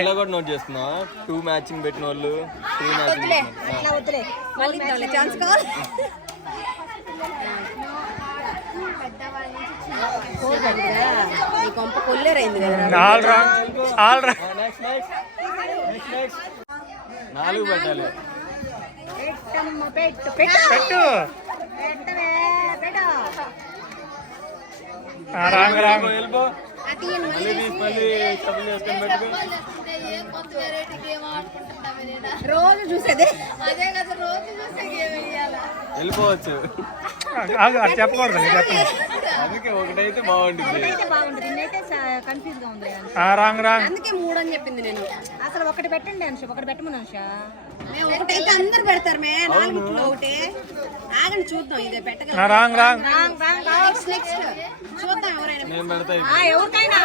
ఎలా కూడా నోట్ చేస్తున్నా 2 మ్యాచింగ్ పెట్టిన వాళ్ళు 3 మ్యాచింగ్ నాలుగు పెట్టాలి. పెట్టు రాంగ్ రాంగ్ వెళ్ళిపో. మళ్ళీ డబ్బులు చేసుకొని పెట్టుకో. రోజు చూసేదే వెళ్ళిపోవచ్చు. చెప్పకూడదు చెప్పండి. అందుకే ఒకటైతే బాగుంటుంది. Wrong wrong. అందుకే 3 అని చెప్పింది నేను. అసలు ఒకటి పెట్టండి అనుష, ఒకటి పెట్టమని అనుష. ఒకటైతే అందరు పెడతారు మే, 4 ఒకటే. ఆగండి చూద్దాం, ఇదే పెట్టగల. Wrong wrong. నెక్స్ట్ చూద్దాం ఎవరైనా. నేను పెడతా. ఎవరికైనా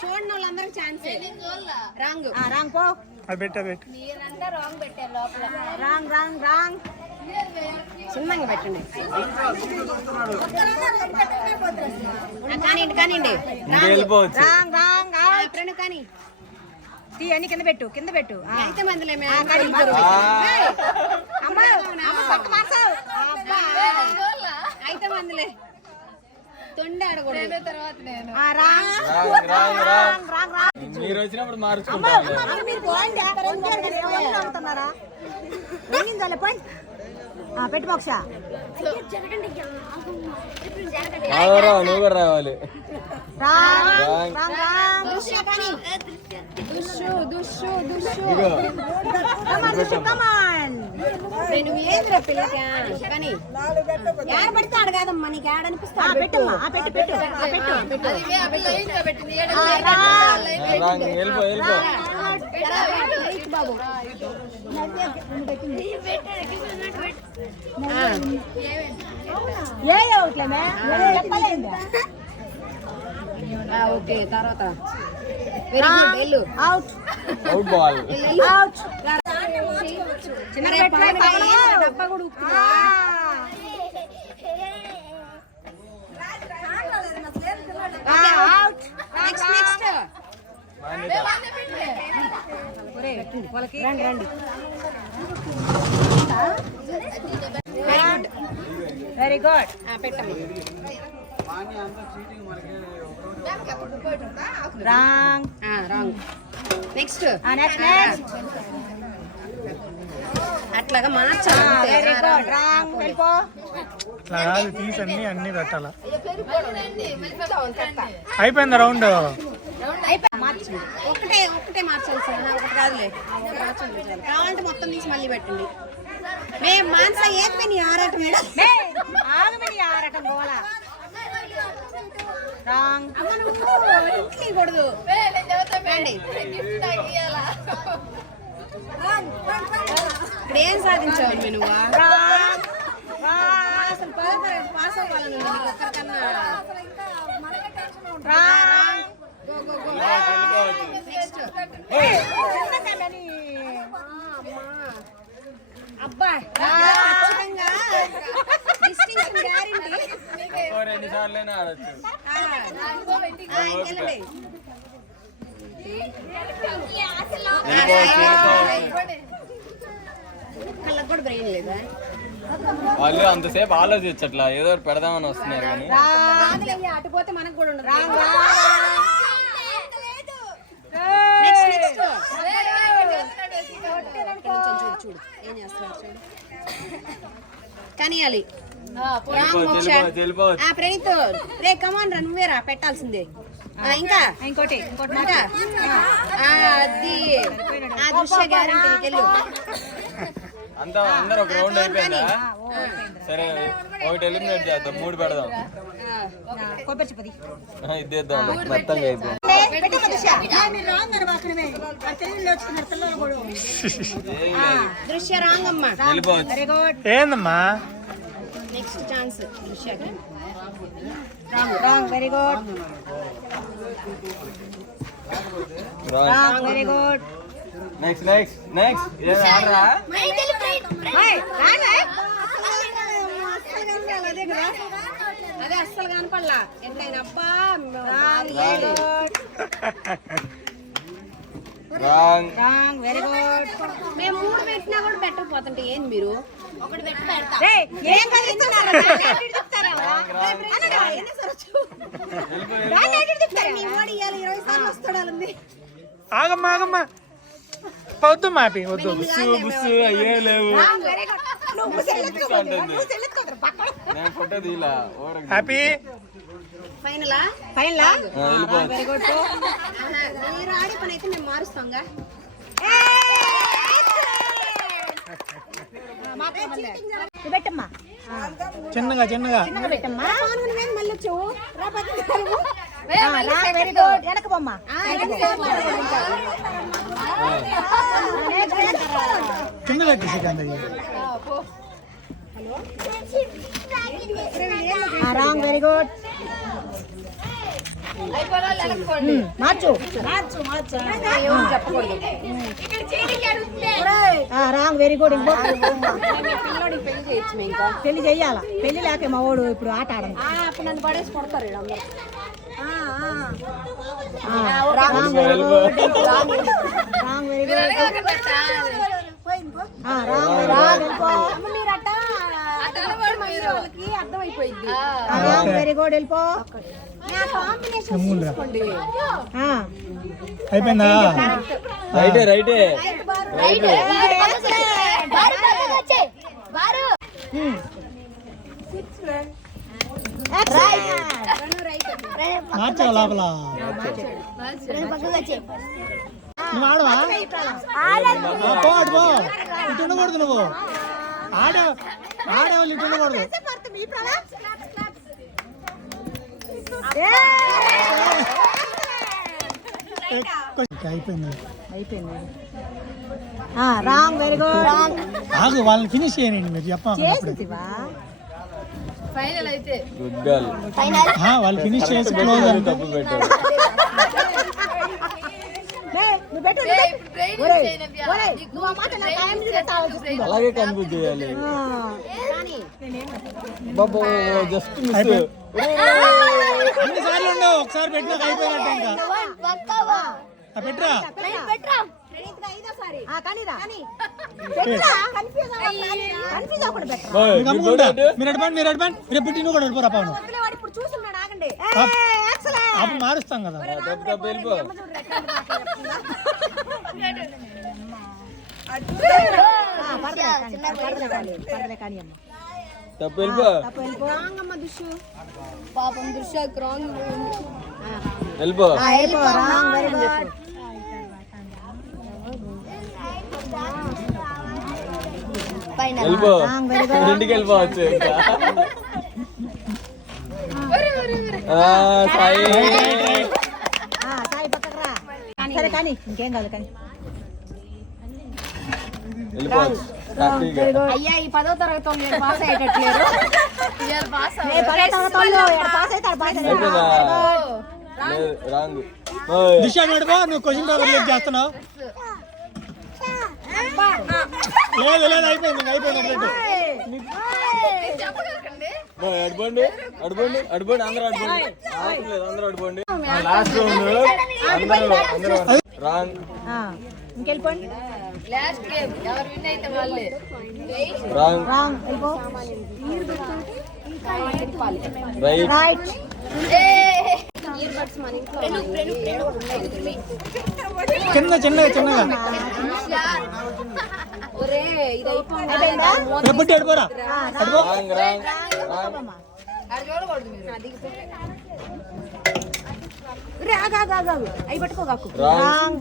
చూడండి వాళ్ళందరికి ఛాన్స్. రాంగ్ రాంగ్ పో. అది పెట్టు పెట్టు. Wrong wrong wrong. చిన్నగా పెట్టండి. కానివ్వండి కానివ్వండి. వెళ్ళిపోవచ్చు. Wrong wrong. ఎప్పుడైనా కానీ అన్ని కింద పెట్టు, కింద పెట్టు. అయితే మందిలే అయితే మందిలే తొండి ఆడకూడదు. మీరు వచ్చినప్పుడు మార్చుకుంటారు. పెట్టు మోక్ష. నువ్వు కూడా రావాలి. నువ్వు ఏంద్రా పిల్లకి కానీ ఏడ పడితే ఆడ కాదమ్మా, నీకు ఏడ అనిపిస్తా వెళ్ళిపో వెళ్ళిపో. బాబు ఓకే. తర్వాత వెరీ గుడ్. వెళ్ళు. Out out ball. అవుట్. డబ్బా కూడా అవుట్. నెక్స్ట్ నెక్స్ట్ రండి రండి. Very good. పెట్టమ్మా. Wrong wrong. Next next next. అట్లాగా మార్చాలి. Very good. రాంగ్. వెళ్ళిపో. అట్లా కాదు, తీసి అన్ని పెట్టాలా. అయిపోయింది రౌండ్. మార్చండి. ఒకటే మార్చాలి సార్, ఒకటి కాదులే. కావాలంటే మొత్తం తీసి మళ్ళీ పెట్టండి. మేము మాన్సా ఏపీ నీ ఆరాటం మేడం. ఆగమని ఆరాటం పోవాలా. రాంగ్. కూడదు. ఇప్పుడు ఏం సాధించావు నువ్వు? అసలు పాస్ అవ్వాలని ఒక్కరికన్నా. అబ్బా ఖచ్చితంగా డిస్టింక్షన్ గ్యారెంటీ. 2 సార్లైనా ఆడొచ్చు. కళ్ళకు కూడా బ్రెయిన్ లేదా? వాళ్ళు అంతసేపు ఆలోచించట్లా, ఏదో ఒకటి పెడదామని వస్తున్నారు కానీ. అటుపోతే మనకు కూడా ఉండదు. చూడు ఏం చేస్తున్నాడు చూడు. కనియాలి. ప్రణీత్ రే కమాన్ రా, నువ్వేరా పెట్టాల్సిందే. ఇంకా ఇంకోటి ఇంకా అది ఆ దృశ్య గ్యారెంటీ వెళ్ళు. అందరూ ఒక రౌండ్ అయిపోయిందా? సరే ఒకటి ఎలిమినేట్ చేద్దాం, 3 పెడదాం. కొబ్బరి చెప్పది ఇద్దేద్దాం మొత్తంగా అయిపోయింది. దృశ్య రాంగమ్మా. వెళ్ళిపోవచ్చు. ఏందమ్మా నెక్స్ట్ ఛాన్స్ దృశ్యకి. Wrong. Very good. Wrong. Very good. Next next next. ఏం ఆడరా? అదే మళ్ళా ఎట్లయినా అబ్బా రాంగ్ రాంగ్ వెరీ గుడ్ మేము 3 పెట్టినా కూడా పెట్టకపోతుంటే ఏంది మీరు ఒకటి పెట్టి పెడతా ఏం కదిలిస్తున్నారు నీ వాడు ఇవాళ 20 సార్లు వస్తాడు ఉంది ఆగమ్మా ఆగమ్మా వద్దు మాపి వద్దు బుస్సు బుస్సు అయ్యే లేవు నేను ఫోటో తీలా హ్యాపీ ఫైనలా ఫైనలా వెళ్ళిపోవచ్చు వెరీ గుడ్ మీరు ఆడే పని అయితే మేము మారుస్తాంగా పెట్టమ్మా చిన్నగా చిన్నగా పెట్టమ్మా మళ్ళీ వచ్చావు రా పక్కన వెరీ గుడ్ వెనక బొమ్మ చిన్నగా తీసేకండి రాంగ్ వెరీ గుడ్ మార్చు రాంగ్ వెరీ గుడ్ ఇంకో పిల్లోడికి పెళ్లి చేయొచ్చు మేము ఇంకా పెళ్లి చెయ్యాల పెళ్లి లేక మా వాడు ఇప్పుడు ఆట ఆడండి అప్పుడు నన్ను పడేసి కొడతారు వీళ్ళందరూ wrong very good wrong very good వాళ్ళకి అర్థమైపోయింది రాంగ్ వెరీ గుడ్ వెళ్ళిపో అయిపోయిందా రైటే రైటే మార్చా లోపల నువ్వు ఆడవా పో ఆడు పో ఇటు ఉండకూడదు నువ్వు ఆడేవాళ్ళు ఇటు ఉండకూడదు అయిపోయింది అయిపోయింది రాంగ్ వెరీ గుడ్ ఆగు వాళ్ళని ఫినిష్ చేయండి మీరు చెప్పండి చేసిందివా గుడ్ గర్ల్ వాళ్ళు ఫినిష్ చేసి క్లోజ్ అంటే తప్పు పెట్టారు నువ్వు పెట్టు నువ్వు ఆ మాట నా టైం పెట్టాలి అలాగే కన్ఫ్యూజ్ చేయాలి బాబు జస్ట్ మిస్ అన్నిసార్లు ఉండవు ఒకసారి పెట్టినాక అయిపోయినట్టు ఇంకా పెట్టరా మీరు అడపండి రేపు పెట్టి నువ్వు కూడా వెళ్ళిపోరా పావును అప్పుడు మారుస్తాం కదా తప్పు తప్పు వెళ్ళిపో తప్పు వెళ్ళిపో పాపం దృశ్య రాంగ్ వెళ్ళిపో వెళ్ళిపో ఇంటికి వెళ్ళిపోవచ్చు ఇంకా సాయి సాయి పక్కకు రా సరే కానీ ఇంకేం కాదు కానీ వెళ్ళిపోవచ్చు హ్యాపీగా అయ్యా ఈ 10వ తరగతి వాళ్ళు పాస్ అయ్యేటట్లేరు పాస్ అవుతాడు అయిపోయిందా లేదు రాంగ్ దిశ నడుపో నువ్వు క్వశ్చన్ పేపర్ లీక్ చేస్తున్నావు లేదు అయిపోయింది అయిపోయింది అడుకోండి అడుకోండి అడుకోండి అందరూ అడుకోండి అందరూ అడుకోండి లాస్ట్ రౌండ్ అందరూ రాంగ్ ఇంకెళ్ళిపోండి లాస్ట్ గేమ్ ఎవరు విన్ అయితే వాళ్ళే రాంగ్ రాంగ్ వెళ్ళిపో రైట్ రైట్ ఇయర్ బడ్స్ మన ఇంట్లో చిన్నగా చిన్నగా ఒరే ఇది అయిపోయిందా రేపు పెట్టి అడిపోరా రాంగ్ రాంగ్ రాంగ్ అవి పట్టుకోగాకు రాంగ్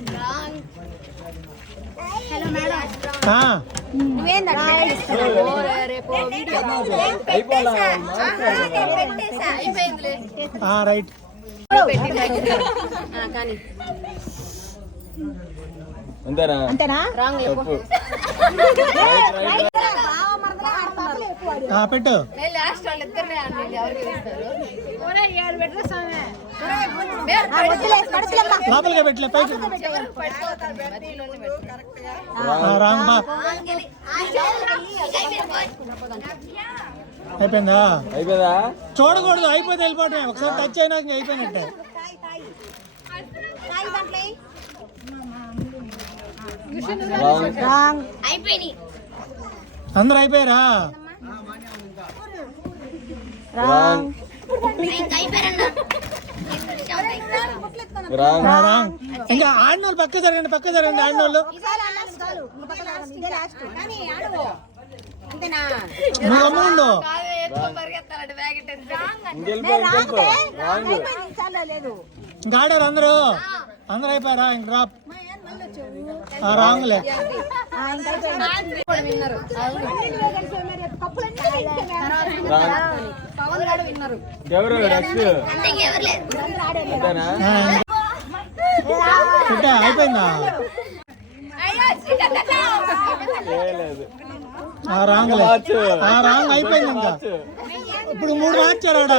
హలో మేడం అయిపోయిందా రేపు వీడియో అయిపోలా అయిపోయిందిలే రైట్ కానీ అంతేనా అంతేనా రాంగ్ తప్పు పెట్టు లాస్ట్ వాళ్ళు ఇద్దరే అండి ఎవరికి వేస్తారు లోపలిగా పెట్టలే పైకి రాంగ్ బా అయిపోయిందా? అయిపోయిందా? చూడకూడదు, అయిపోతే వెళ్ళిపోవటమే. ఒకసారి టచ్ అయినా ఇంకా అయిపోయినట్టే. అందరూ అయిపోయారా? ఇంకా ఆడినోళ్ళు పక్క జరగండి, పక్క జరగండి ఆడినోళ్ళు. నువ్వు అమ్ముండు. ఇంకా ఆడారు అందరూ, అందరూ అయిపోయారా? ఇంక డ్రాప్ రాంగులే. ఎవరు అయిపోయిందా? రాంగులే, రాంగ్ అయిపోయింది. ఇంకా ఇప్పుడు 3 మార్చారు ఆడ.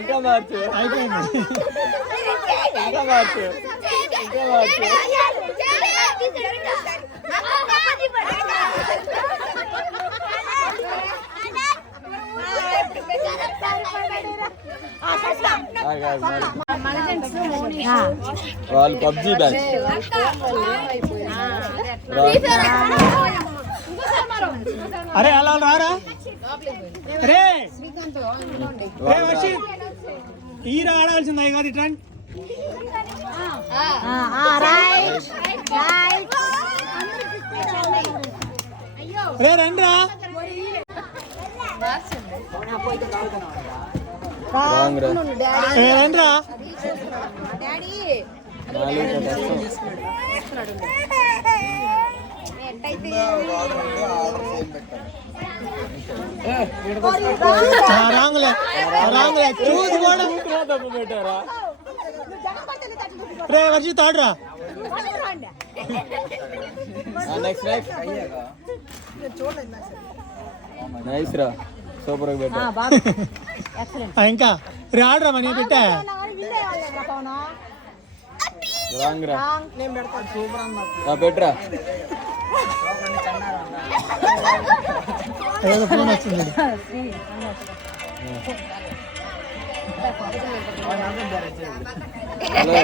ఇంకా మార్చు. అయిపోయింది. ఇంకా మార్చు. ఇంకా మార్చు. వాళ్ళు పబ్జీ బ్యాచ్. అరే అలా రారా రే వర్షిత్, ఈర ఆడాల్సిందా కాదు. ఇట్లా రే రండిరా. రండిరా. రాంగులే, రాంగులే. చూసి కూడా పెట్టారా? రే వర్షిత్ ఆడరా. Next next. నైస్ రా, సూపర్ గా పెట్టా. ఇంకా రే ఆడరా మరి పెట్టా. రాంగ్ రా, పెట్టరా. ఏదో ఫోన్ వచ్చింది.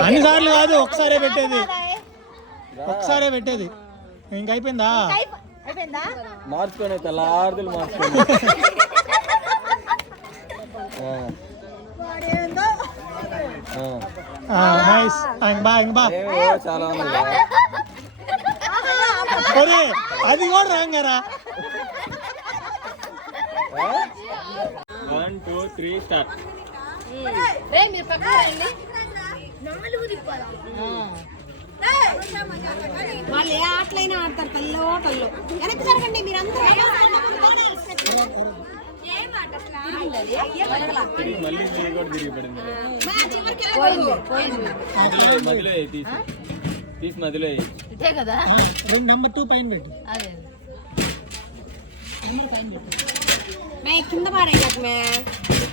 అన్నిసార్లు కాదు, ఒకసారే పెట్టేది, ఒకసారే పెట్టేది. ఇంక అయిపోయిందా? మార్చుకోండి, తెల్లారుదలు మార్చుకోండి. నైస్. బా చాలా ఉంది. అది కూడా రాంగారా. 1 2 3 స్టార్ట్. వాళ్ళు ఏ ఆటలైనా ఆడతారు. కల్లో కల్లో వెనక్కి జరగండి మీరందరూ. మళ్ళీ కూడా తిరిగి పడింది. మధ్యలో తీసి తీసి మధ్యలో నెంబర్ 2 పైన పెట్టు. కింద పాడేయకు మే.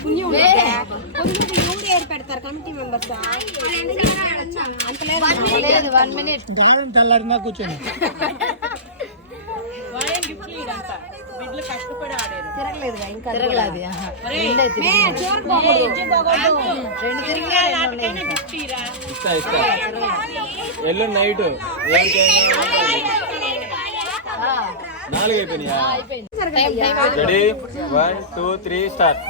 పుణ్యం ఏరు పెడతారు కమిటీ మెంబర్స్. అంత లేదు. 1 minute దారుణం తెల్లారిందా కూర్చొని. తిరగలేదుగా ఇంకా. ఇస్తా ఇస్తా. ఎల్లు నైట్ 4 అయిపోయినాయా? Ready 1 2 3 start.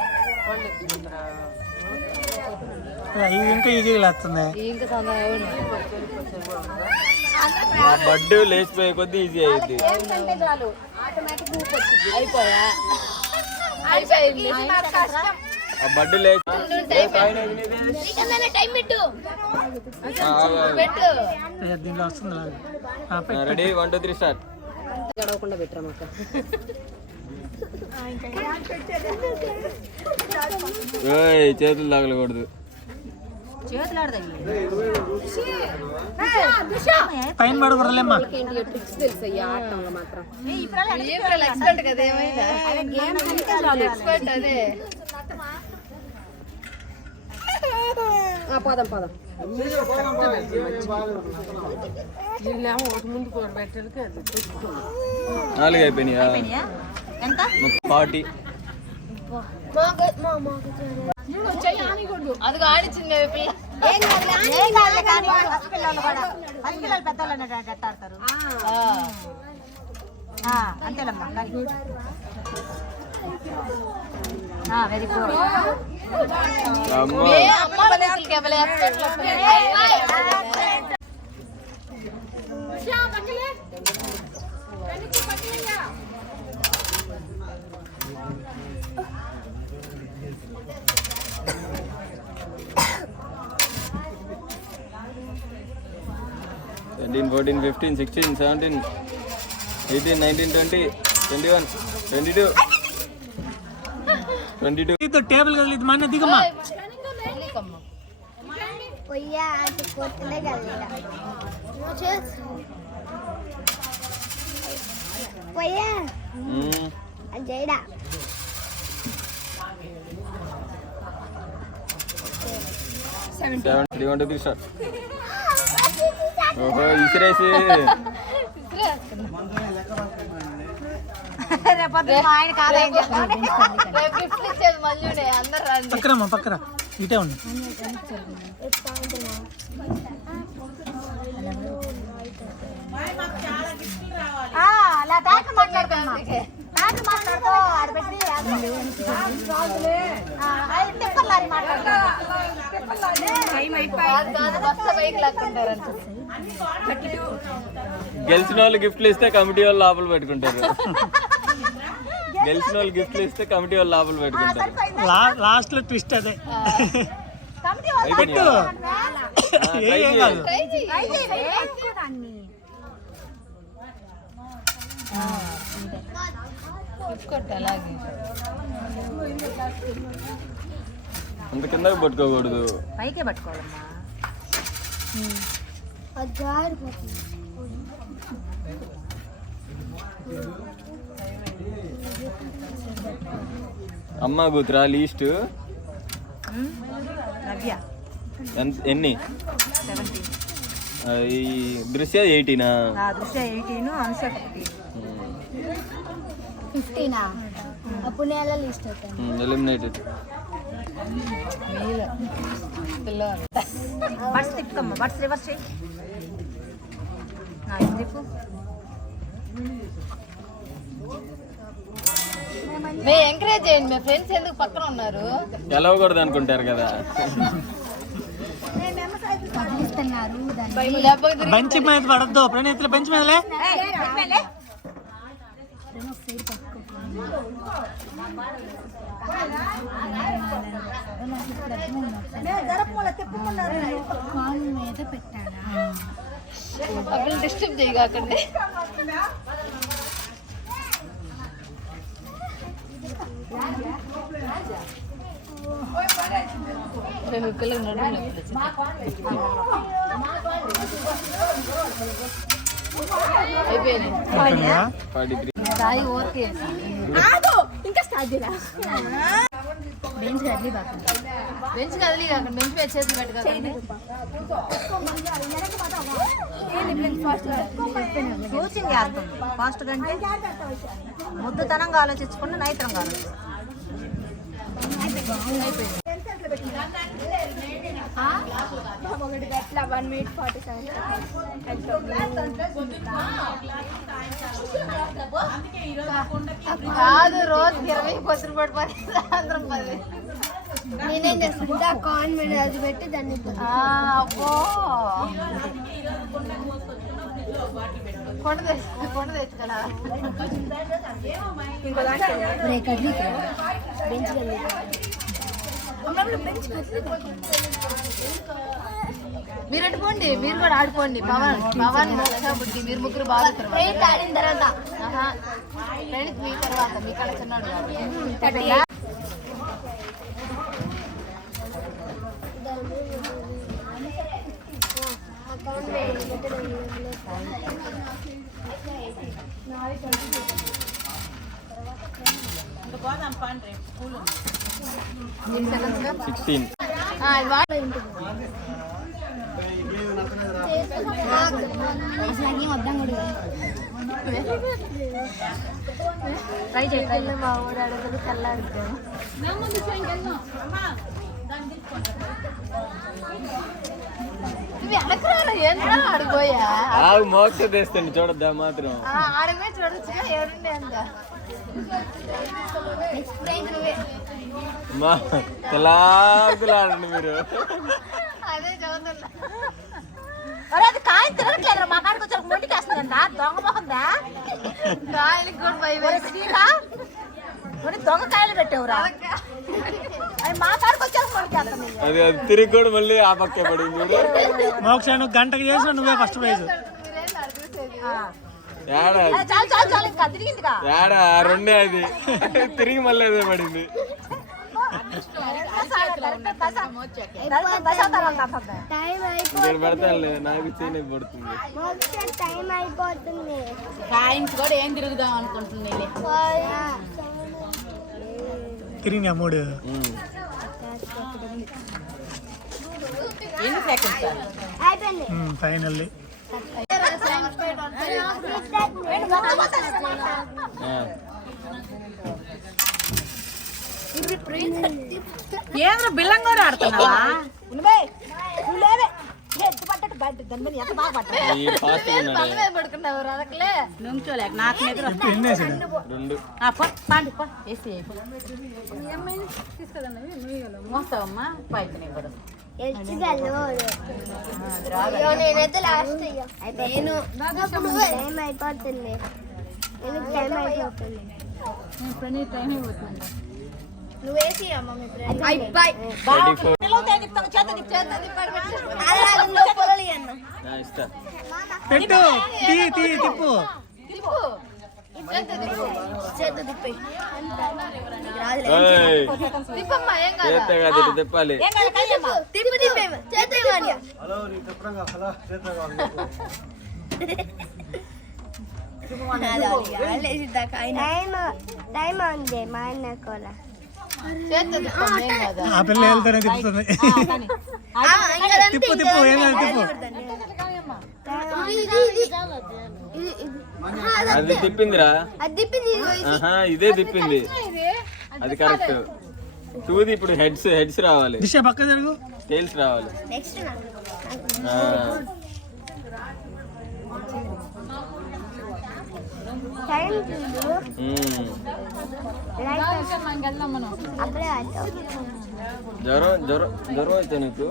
ఇది ఇంకా ఈజీగా లేస్తుంది. మా బడ్డు లేచిపోయే కొద్దీ ఈజీ అయ్యింది. ఆ బడ్డు లేచి దీంట్లో వస్తుంది. Ready 1 2 3 start. గడవకుండా పెట్టరా మాకు. చేతులు తగలకూడదు. పైన పడకూడదులేమ్మా. ట్రిక్స్ తెలుసు ఈ ఆటంలో మాత్రం. పోదాం పోదాం. 4 అయిపోయినాయా? 40. అది ఆడిచ్చింది పిల్ల. ఏం కాదులే కానీ పసిపిల్లలు కూడా పసిపిల్లలు పెద్దోళ్ళు ఆడతారు. అంతేలమ్మా కానీ వెరీ గుడ్. థర్టీన్ 14 15 16 17 18 19 20 21 22 22 టేబుల్ కదిలిద్ది మన దిగమ్మా. పొయ్యా అంటే కొత్తలే కదలేదా పొయ్యా అది చేయడా. ఓహో ఇసిరేసి ఆయన కాదా గిఫ్ట్ ఇచ్చేది మళ్ళీ అందరు రండి. పక్కనమ్మా పక్కన ఇటే ఉంది. అలా తాక మాట్లాడుతున్నా మాట్లాడుకో అది పెట్టి టిప్పర్లారి మాట్లాడుతున్నా బైక్ లాక్కుంటారంట. గెలిచిన వాళ్ళు గిఫ్ట్లు ఇస్తే కమిటీ వాళ్ళు లోపల పెట్టుకుంటారు. గెలిచిన వాళ్ళు గిఫ్ట్లు ఇస్తే కమిటీ వాళ్ళు లోపల పెట్టుకుంటారు. లాస్ట్ లో ట్విస్ట్ అదే. అయిపోయినాయా? ఏం కాదు. అలాగే అంత కిందకి పట్టుకోకూడదు, పైకే పట్టుకోవాలమ్మా. అమ్మ కూతురా లీస్ట్ నవ్య ఎన్ని? 17. ఈ దృశ్య 18. దృశ్య 18 అనుష 15. అప్పుడు నెల లిస్ట్ అవుతాను. ఎలిమినేటెడ్. బట్స్ తిప్పుకమ్మా, బట్స్ రివర్స్ చేయి. తిప్పు. మే ఎంకరేజ్ చేయండి. మీ ఫ్రెండ్స్ ఎందుకు పక్కన ఉన్నారు? గెలవకూడదు అనుకుంటారు కదా. బంచి మీద పడద్దు ప్రణీతులు, బంచి మీదలే. అప్పుడు డిస్టర్బ్ చేయకండి. ఇంకా స్టార్ట్ చేయాలి. బెంచ్ కదిలి బెంచ్ కదిలి కాకండి, బెంచ్ మీద చేతులు పెట్టకండి. కోచింగ్ చేస్తుంది ఫాస్ట్ కంటే ముద్దుతనంగా ఆలోచించకుండా నైతంగా ఆలోచిస్తుంది. కాదు, రోజుకి 20 కొద్దిరి పడిపోయి సాయంత్రం 10. నేనేం చేస్తా కాన్ మీద అది పెట్టి దాన్ని అబ్బో కొండ తెచ్చుకడా. మీరు అటుకోండి, మీరు కూడా ఆడుకోండి. పవన్ బుద్ధి మీరు ముగ్గురు బాగా ఆడిన తర్వాత ఫ్రెండ్స్ మీ తర్వాత మీ కడ చిన్నాడు అసలు వద్దాం కూడా ట్రై చేయాలి మా ఊరు అడుగులు చల్లాడుతాను ఇవి అడగరా ఏంట్రా అడిపోయా ఆగు మోక్ష తెస్తండి చూడద్దా మాత్రం ఆడమే చూడొచ్చు ఎవరుండే అంత మా తెలాకులాడండి మీరు అదే చదువుతున్నా అది కాయం తిరగట్లేదు మా కాడికి వచ్చి మొండికి వేస్తుందా దొంగ మొహందా కాయలకు కూడా దొంగ కాయలు పెట్టేవురా అది మా కాడికి వచ్చాక మొండికి వేస్తాను అది అది తిరిగి కూడా మళ్ళీ ఆ పక్కే పడింది మోక్ష నువ్వు గంటకి చేసిన నువ్వే ఫస్ట్ ప్రైజ్ ఏడా చాలు చాలు చాలు ఇంకా తిరిగిందిగా ఏడా రెండే అది తిరిగి మళ్ళీ అదే పడింది నేను పెడతాను నాకు చేయనికి పడుతుంది కాయిన్స్ కూడా ఏం తిరుగుదాం అనుకుంటుంది తిరిగినా 3 ఎన్ని సెకండ్స్ ఫైనల్లీ ఏదో బిల్లం కూడా ఆడుతున్నావా ఈ ఫాస్ట్ ఉన్నాడు పడుకున్నావు అదకలే నుంచోలేక నాకు నిద్ర రెండు వేసి మోస్తావమ్మా పైపు నీ కూడా నేనైతే లాస్ట్ నేను టైం అయిపోతుంది టైం అయిపోతుంది నువ్వేసి ఇస్తా పెట్టు తిప్పు తిప్పాలి టైం ఉంది మా అన్న కూడా ఆ పిల్ల వెళ్తానే తిప్పుతుంది తిప్పు ఏం కాదు తిప్పు అది తిప్పిందిరా ఇదే తిప్పింది అది కరెక్ట్ టూది ఇప్పుడు హెడ్స్ రావాలి దిశ పక్క జరుగు టైల్స్ రావాలి జ్వరం అయితే నీకు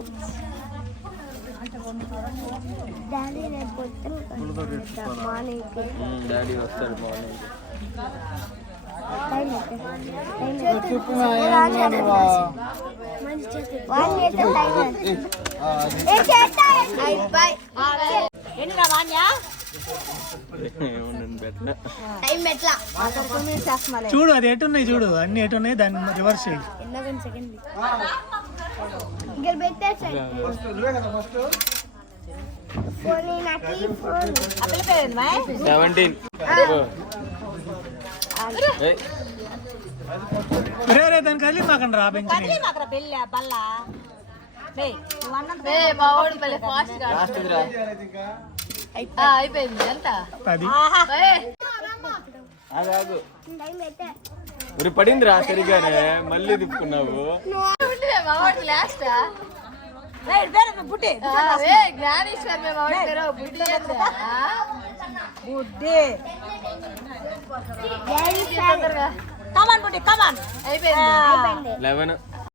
డాడీ వస్తాడు మార్నింగ్ చూడు అది ఎటున్నాయి చూడు అన్ని ఎటున్నాయి దాన్ని రివర్స్ చేయి 17 రే దానికి కలిగి మాకండి రా బెంచ్ అయిపోయింది ఎంత 10 పడిందిరా సరిగానే మళ్ళీ తిప్పుకున్నావు last Jnaneshwar Come on, buddy, come on. 11